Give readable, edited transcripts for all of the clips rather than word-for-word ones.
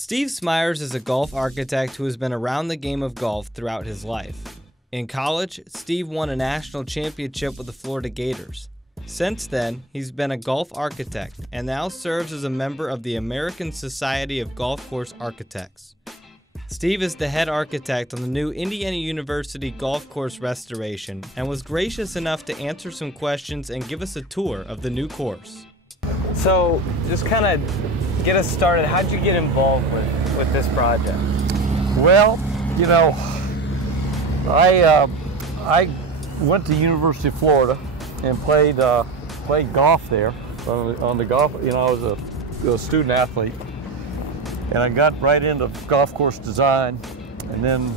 Steve Smyers is a golf architect who has been around the game of golf throughout his life. In college, Steve won a national championship with the Florida Gators. Since then, he's been a golf architect and now serves as a member of the American Society of Golf Course Architects. Steve is the head architect on the new Indiana University golf course restoration and was gracious enough to answer some questions and give us a tour of the new course. So, just kind of get us started. How'd you get involved with this project? Well, you know, I went to University of Florida and played golf there on the golf. You know, I was a student athlete, and I got right into golf course design, and then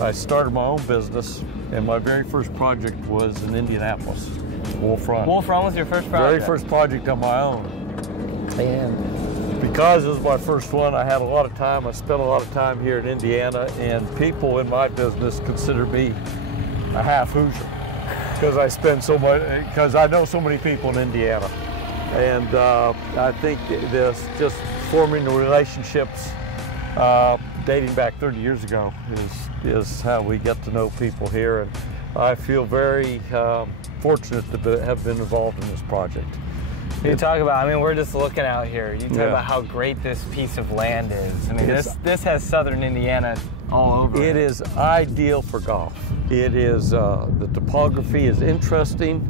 I started my own business. And my very first project was in Indianapolis, Wolf Run. Wolf Run was your first project? Very first project on my own. And because it was my first one, I had a lot of time. I spent a lot of time here in Indiana, and people in my business consider me a half Hoosier because I spend so much, because I know so many people in Indiana. And I think this just forming the relationships dating back 30 years ago is how we get to know people here. And I feel very fortunate to have been involved in this project. You talk about, I mean, we're just looking out here. You talk about how great this piece of land is. I mean, this has southern Indiana all over it. It is ideal for golf. It is, the topography is interesting,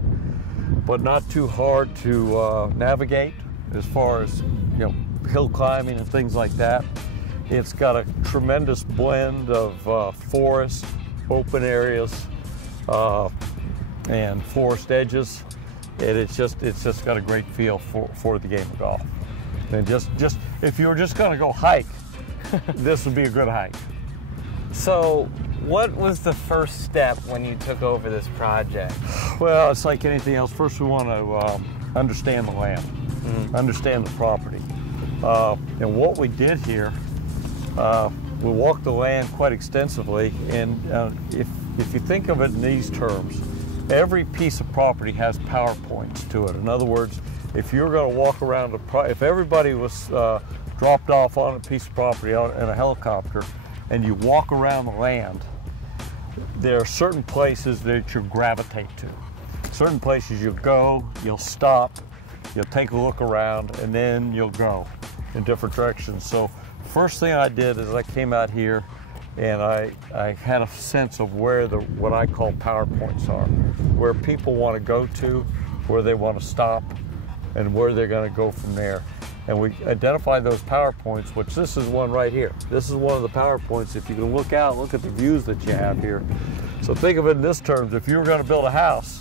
but not too hard to navigate as far as, you know, hill climbing and things like that. It's got a tremendous blend of forest, open areas, and forest edges. And it's just got a great feel for the game of golf. And just if you were just going to go hike, this would be a good hike. So, what was the first step when you took over this project? Well, it's like anything else. First, we want to understand the land, understand the property. And what we did here, we walked the land quite extensively. And if you think of it in these terms, every piece of property has power points to it. In other words, if you're going to walk around, if everybody was dropped off on a piece of property in a helicopter and you walk around the land, there are certain places that you gravitate to. Certain places you'll go, you'll stop, you'll take a look around, and then you'll go in different directions. So first thing I did is I came out here and I had a sense of where what I call power points are, where people want to go to, where they want to stop, and where they're going to go from there. And we identified those power points, which this is one right here. This is one of the power points. If you can look out, look at the views that you have here. So think of it in this terms. If you were going to build a house,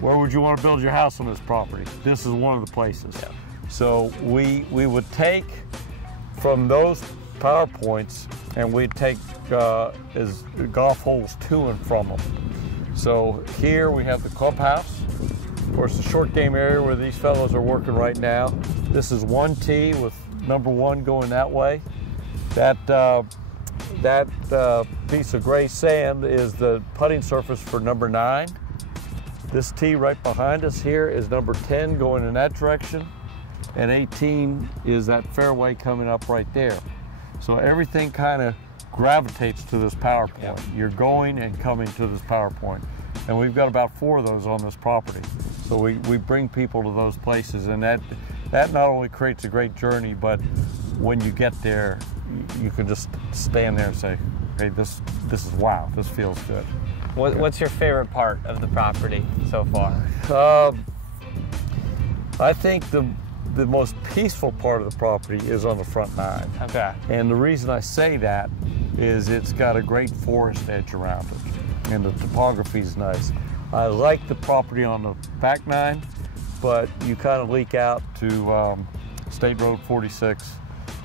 where would you want to build your house on this property? This is one of the places. Yeah. So we would take from those power points and we'd take as golf holes to and from them. So here we have the clubhouse. Of course, the short game area where these fellows are working right now. This is one tee with number one going that way. That piece of gray sand is the putting surface for number 9. This tee right behind us here is number 10 going in that direction. And 18 is that fairway coming up right there. So everything kind of gravitates to this power point. Yeah. You're going and coming to this power point. And we've got about 4 of those on this property. So we bring people to those places, and that not only creates a great journey, but when you get there, you can just stand there and say, hey, this is wow, this feels good. What's your favorite part of the property so far? I think the most peaceful part of the property is on the front 9. Okay. And the reason I say that is it's got a great forest edge around it, and the topography is nice. I like the property on the back 9, but you kind of leak out to State Road 46,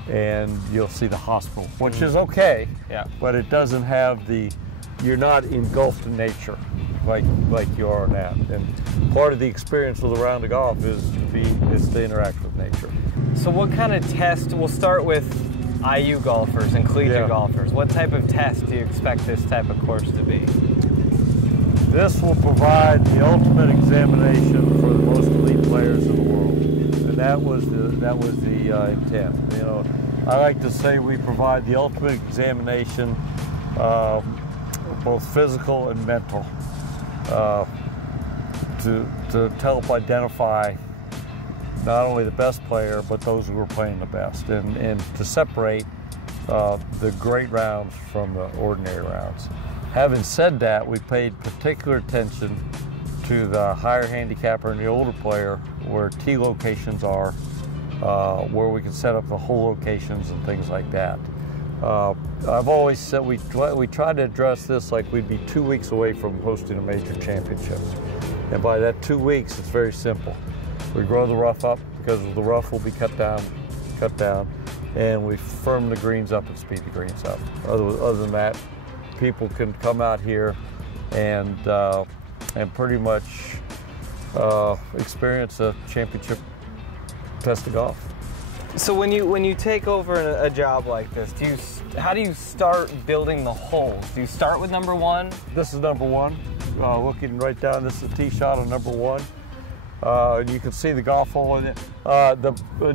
and you'll see the hospital, which is okay. Yeah. But it doesn't have you're not engulfed in nature like you are now. And part of the experience with a round of golf is to interact with nature. So what kind of test, we'll start with IU golfers and collegiate golfers. What type of test do you expect this type of course to be? This will provide the ultimate examination for the most elite players in the world. And that was the intent. You know, I like to say we provide the ultimate examination, both physical and mental, to help identify not only the best player, but those who are playing the best, and to separate the great rounds from the ordinary rounds. Having said that, we paid particular attention to the higher handicapper and the older player, where tee locations are, where we can set up the hole locations and things like that. I've always said we try to address this like we'd be 2 weeks away from hosting a major championship. And by that 2 weeks, it's very simple. We grow the rough up because the rough will be cut down, and we firm the greens up and speed the greens up. Other than that, people can come out here and pretty much experience a championship test of golf. So when you take over a job like this, how do you start building the holes? Do you start with number one? This is number one. Looking right down, this is the tee shot on number one. You can see the golf hole in it.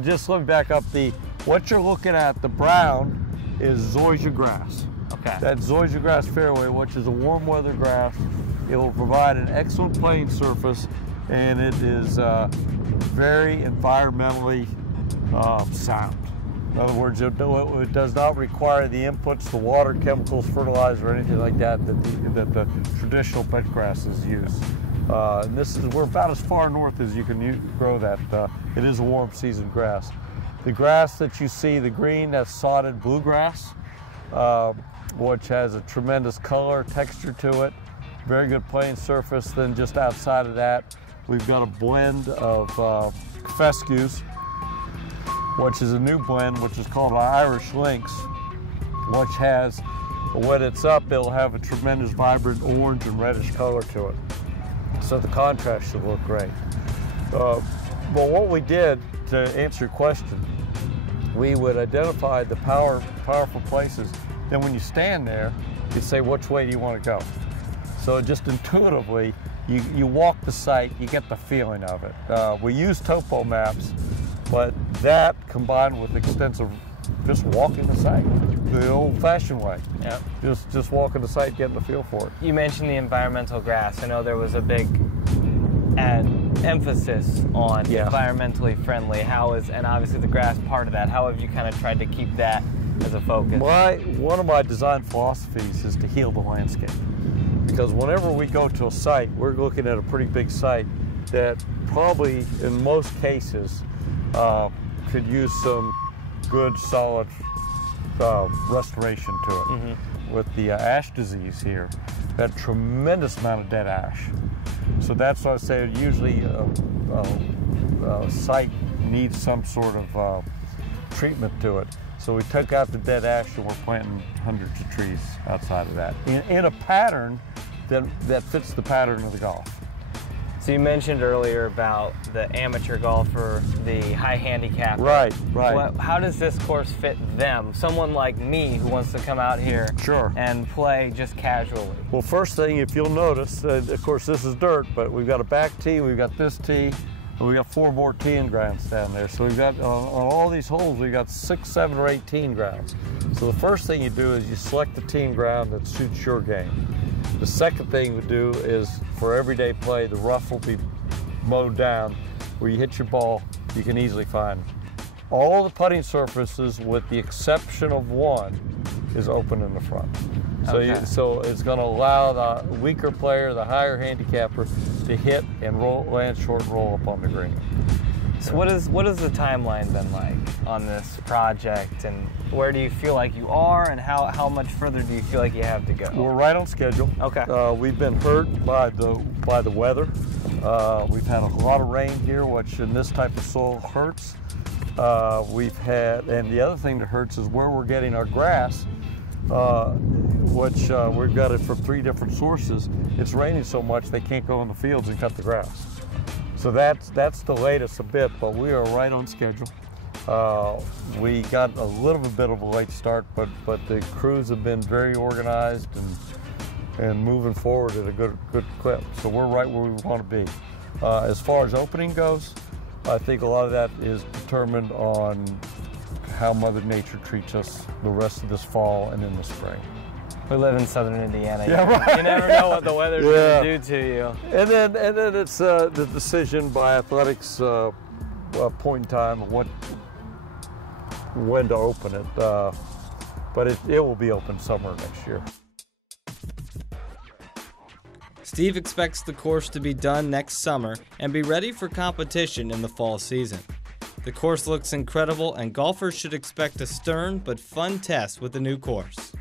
Just let me back up. What you're looking at, the brown, is zoysia grass. Okay. That zoysia grass fairway, which is a warm weather grass, it will provide an excellent playing surface, and it is very environmentally sound. In other words, it does not require the inputs, the water, chemicals, fertilizer, or anything like that that the traditional bent grasses use. And we're about as far north as you can grow that. It is a warm season grass. The grass that you see, the green, that's sodded bluegrass, which has a tremendous color, texture to it, very good playing surface. Then just outside of that, we've got a blend of fescues, which is a new blend, which is called an Irish Lynx, which has, when it's up, it'll have a tremendous vibrant orange and reddish color to it. So the contrast should look great. But what we did, to answer your question, we would identify the powerful places. Then when you stand there, you say, which way do you want to go? So just intuitively, you walk the site, you get the feeling of it. We use topo maps, but that combined with extensive just walking the site, the old-fashioned way. Yeah. Just walking the site, getting the feel for it. You mentioned the environmental grass. I know there was a big emphasis on environmentally friendly. And obviously the grass part of that. How have you kind of tried to keep that as a focus? One of my design philosophies is to heal the landscape. Because whenever we go to a site, we're looking at a pretty big site that probably, in most cases, could use some good, solid restoration to it. Mm-hmm. With the ash disease here, that tremendous amount of dead ash. So that's why I say usually a site needs some sort of treatment to it. So we took out the dead ash and we're planting hundreds of trees outside of that in a pattern that fits the pattern of the golf. So you mentioned earlier about the amateur golfer, the high handicapper. Right. How does this course fit them? Someone like me who wants to come out here and play just casually. Well, first thing, if you'll notice, of course this is dirt, but we've got a back tee, we've got this tee, and we've got 4 more teeing grounds down there. So we've got, on all these holes, we've got 6, 7, or 8 teeing grounds. So the first thing you do is you select the teeing ground that suits your game. The second thing we do is, for everyday play, the rough will be mowed down. Where you hit your ball, you can easily find. All the putting surfaces, with the exception of one, is open in the front. So it's going to allow the weaker player, the higher handicapper, to hit and land short and roll up on the green. So what has the timeline been like on this project, and where do you feel like you are, and how much further do you feel like you have to go? We're right on schedule. Okay. We've been hurt by the weather. We've had a lot of rain here, which in this type of soil hurts. And the other thing that hurts is where we're getting our grass, which we've got it from 3 different sources. It's raining so much they can't go in the fields and cut the grass. So that's delayed us a bit, but we are right on schedule. We got a little bit of a late start, but the crews have been very organized and moving forward at a good clip. So we're right where we want to be. As far as opening goes, I think a lot of that is determined on how Mother Nature treats us the rest of this fall and in the spring. We live in southern Indiana. Yeah, right. You never know what the weather's going to do to you. And then it's the decision by athletics point in time of when to open it. But it will be open summer next year. Steve expects the course to be done next summer and be ready for competition in the fall season. The course looks incredible, and golfers should expect a stern but fun test with the new course.